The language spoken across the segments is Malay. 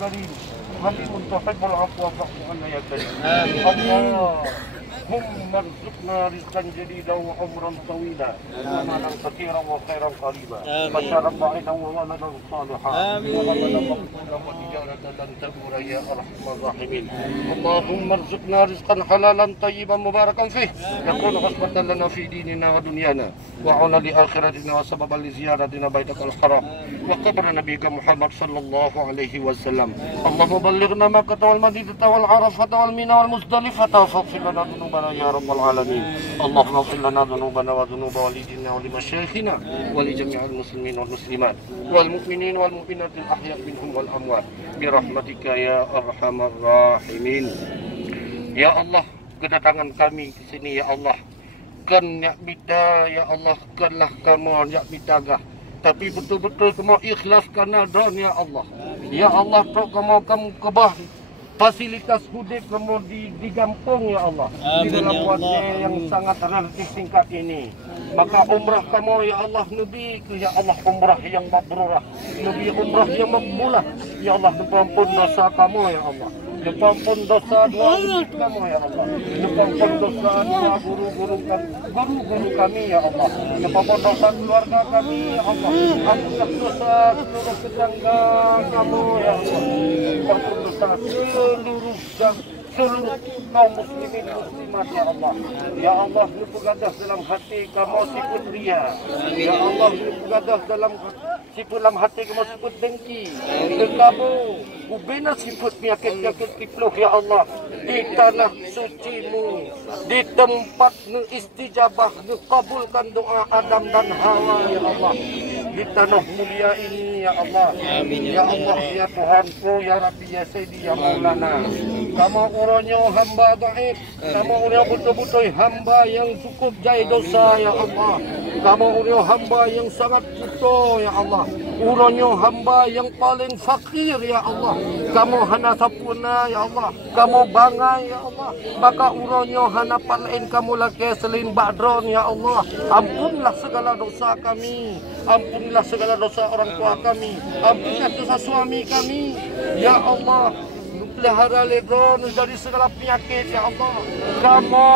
كريم حليم تحب العفو فاعف عنا يا كريم. اللهم ارزقنا رزقا جديدا وعمرا طويلا ومالا كثيرا وخيرا قريبا بشرا بعيدا وولدا صالحا وغدا مقبولا وتجارة لن تبور يا ارحم الراحمين. اللهم ارزقنا رزقا حلالا طيبا مباركا فيه يكون عصمة لنا في ديننا ودنيانا وعونا لاخرتنا وسببا لزيارتنا بيتك الحرام وقبر نبيك محمد صلى الله عليه وسلم. اللهم بلغنا مكة والمدينة والعرفة والمنى والمزدلفة واغفر لنا ذنوبنا يا رب العالمين. اللهم اغفر لنا ذنوبنا وذنوب والدينا ولمشايخنا ولجميع المسلمين والمسلمات والمؤمنين والمؤمنات الأحياء منهم والأموات برحمتك يا أرحم الراحمين. Ya Allah, kedatangan kami ke sini ya Allah, kan yak minta ya Allah, kanlah kamu yak minta, tapi betul-betul kamu ikhlas karena don ya Allah. Ya Allah, kamu kebah fasilitas hidup kamu di kampung ya Allah, di dalam wajah yang sangat relatif singkat ini. Maka umrah kamu ya Allah, Nabi ya Allah, umrah yang mabrurah, Nabi umrah yang makbulah ya Allah. Ampun dosa kamu ya Allah, ampun dosa dua kamu ya Allah, ampun dosa dua guru-guru kami ya Allah, ampun dosa keluarga kami ya Allah, ampunlah dosa seluruh tetangga kamu ya Allah, ampun dosa seluruh kaum muslimin muslimat ya Allah. Ya Allah, lu pegadah dalam hati kamu sifat ria. Ya Allah, lu pegadah dalam hati kamu sifat dengki. Kamu ubina sifat penyakit-penyakit tiploh ya Allah. Di tanah suci-Mu, di tempat nu istijabah, nu kabulkan doa Adam dan Hawa ya Allah. Di tanah mulia ini ya Allah. Amin ya Allah, ya Tuhanku, ya Rabbi, ya Sayyidi, ya Maulana. Kamu uronyo hamba dhaif, kamu uronyo betul-betul hamba yang cukup jai dosa ya Allah. Kamu uronyo hamba yang sangat butuh ya Allah. Uronyo hamba yang paling fakir ya Allah. Kamu hana sapuna ya Allah. Kamu bangai ya Allah. Maka uronyo hana palain kamu lagi selain badron ya Allah. Ampunlah segala dosa kami. Ampunilah segala dosa orang tua kami. Ampunilah dosa suami kami ya Allah. Pelihara legon dari segala penyakit ya Allah. Kamu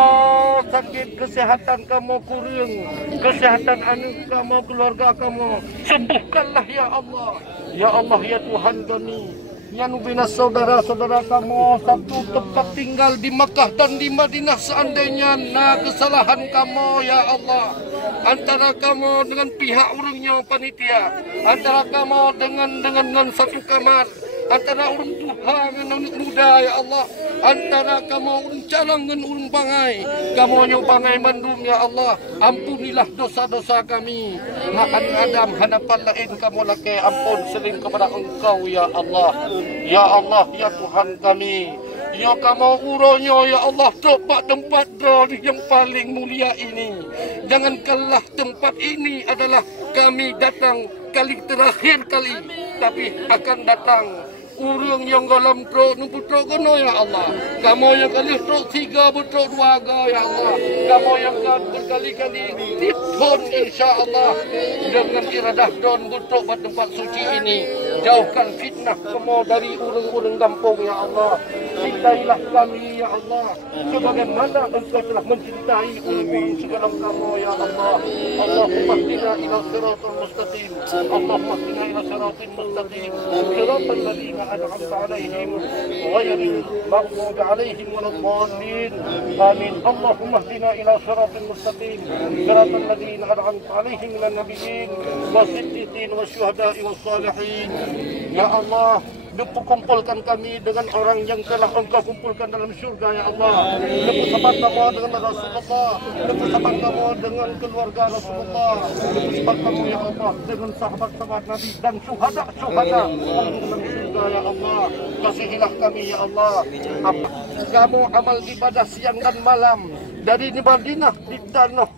sakit, kesehatan kamu kurang, kesehatan anak kamu, keluarga kamu, sembuhkanlah ya Allah. Ya Allah, ya Tuhan kami, yang bina saudara-saudara kamu satu tempat tinggal di Makkah dan di Madinah, seandainya kesalahan kamu ya Allah, antara kamu dengan pihak urungnya panitia, antara kamu dengan satu kamar, antara urung Tuhan dengan anak muda ya Allah, antara kamu urung calang dengan urung bangai, kamu nyobangai mandum ya Allah. Ampunilah dosa-dosa kami. Makan Adam hadapan lain kamu laki ampun sering kepada Engkau ya Allah. Ya Allah, ya Tuhan kami, ya kamu uronyo ya Allah, tempat yang paling mulia ini. Jangankanlah tempat ini adalah kami datang kali terakhir kali, tapi akan datang urang yang dalam truk nubutruk kono ya Allah. Kamu yang kali truk 3 butruk 2 ya Allah. Kamu yang berkali-kali tipun insya-Allah dengan iradah don butruk pada tempat suci ini. Jauhkan fitnah kamu dari urang-urang kampung ya Allah. Cintailah kami ya Allah, sebagaimana Engkau telah mencintai urang-urang segala kamu ya Allah. Allahumma hdina ila siratal mustaqim. Allahumma hdina ila siratal mustaqim. Siratal ladzina أنعمت عليهم غير المغضوب عليهم ولا الضالين آمين. اللهم اهدنا إلى صراط المستقيم صراط الذين أنعمت عليهم من النبيين والصديقين والشهداء والصالحين. Ya Allah, kumpulkan kami dengan orang yang telah Engkau kumpulkan dalam syurga ya Allah. Bersama kamu dengan Rasulullah, bersama kamu dengan keluarga Rasulullah, bersama kamu ya Allah dengan sahabat-sahabat Nabi dan syuhada dalam syurga ya Allah. Kasihilah kami ya Allah. Kamu amal ibadah siang dan malam dari Madinah di tanah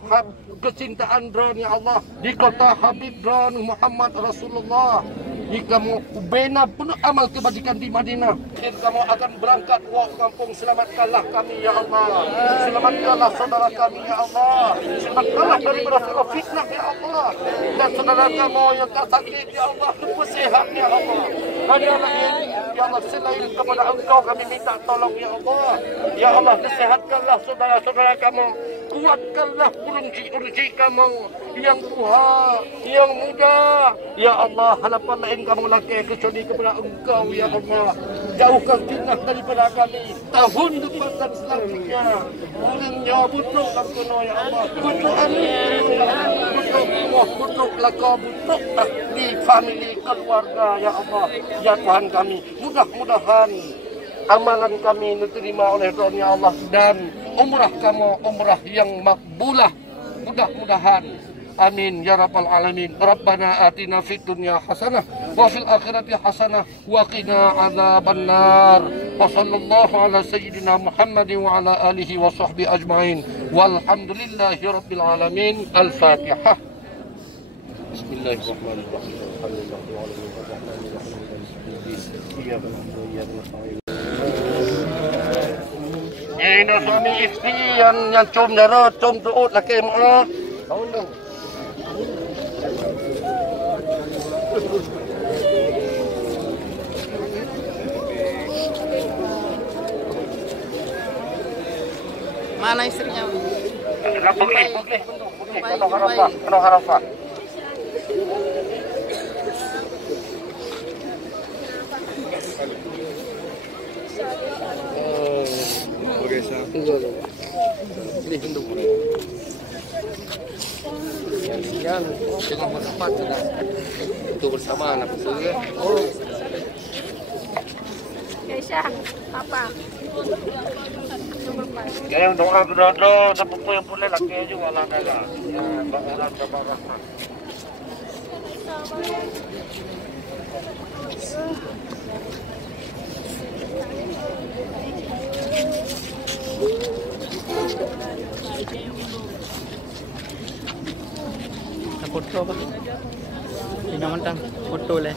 kecintaan Dron ya Allah, di kota Habib Dron Muhammad Rasulullah. Jika kamu bina pun amal kebajikan di Madinah, kamu akan berangkat ke kampung. Selamatkanlah kami ya Allah, selamatkanlah saudara kami ya Allah, selamatkanlah dari segala fitnah ya Allah, dan saudara kamu yang tak sakit ya Allah, cepat sehat ya Allah. hanyalah ini. Ya Allah, selain kepada Engkau kami minta tolong ya Allah. Ya Allah, nasihatkanlah saudara-saudara kamu. Kuatkanlah urji kamu yang tua, yang muda. Ya Allah, harapan lain kamu lagi kecuali kepada Engkau ya Allah. Jauhkan fitnah daripada kami. Tahun depan dan selanjutnya. Mulanya butuh lakono ya Allah. Butuh amin ya Allah. Butuh Allah, butuh lako, butuh di family keluarga ya Allah. Ya Tuhan kami, mudah-mudahan amalan kami diterima oleh Tuhan ya Allah dan umrah kamu umrah yang makbulah mudah-mudahan. Amin ya rabbal alamin. Rabbana atina fid dunya hasanah wa fil akhirati hasanah wa qina adzabannar. Wa sallallahu ala sayyidina Muhammadin wa ala alihi wa sahbihi ajmain. Walhamdulillahi rabbil alamin. Al-Fatihah. Bismillahirrahmanirrahim. Ini suami istri yang cum darah, cum tuut laki mak. Tahun dong. Mana istrinya? Boleh. Kena harafah. Oke, sah. Ini bentuk. Sekian, dengan bertempat sudah untuk bersama anak saya. Oh. Aisyah, apa? Kaya doa doa sepupu yang boleh laki juga lah kaya. Ya, bakaran sabarah. Foto apa? Ini nama foto lah.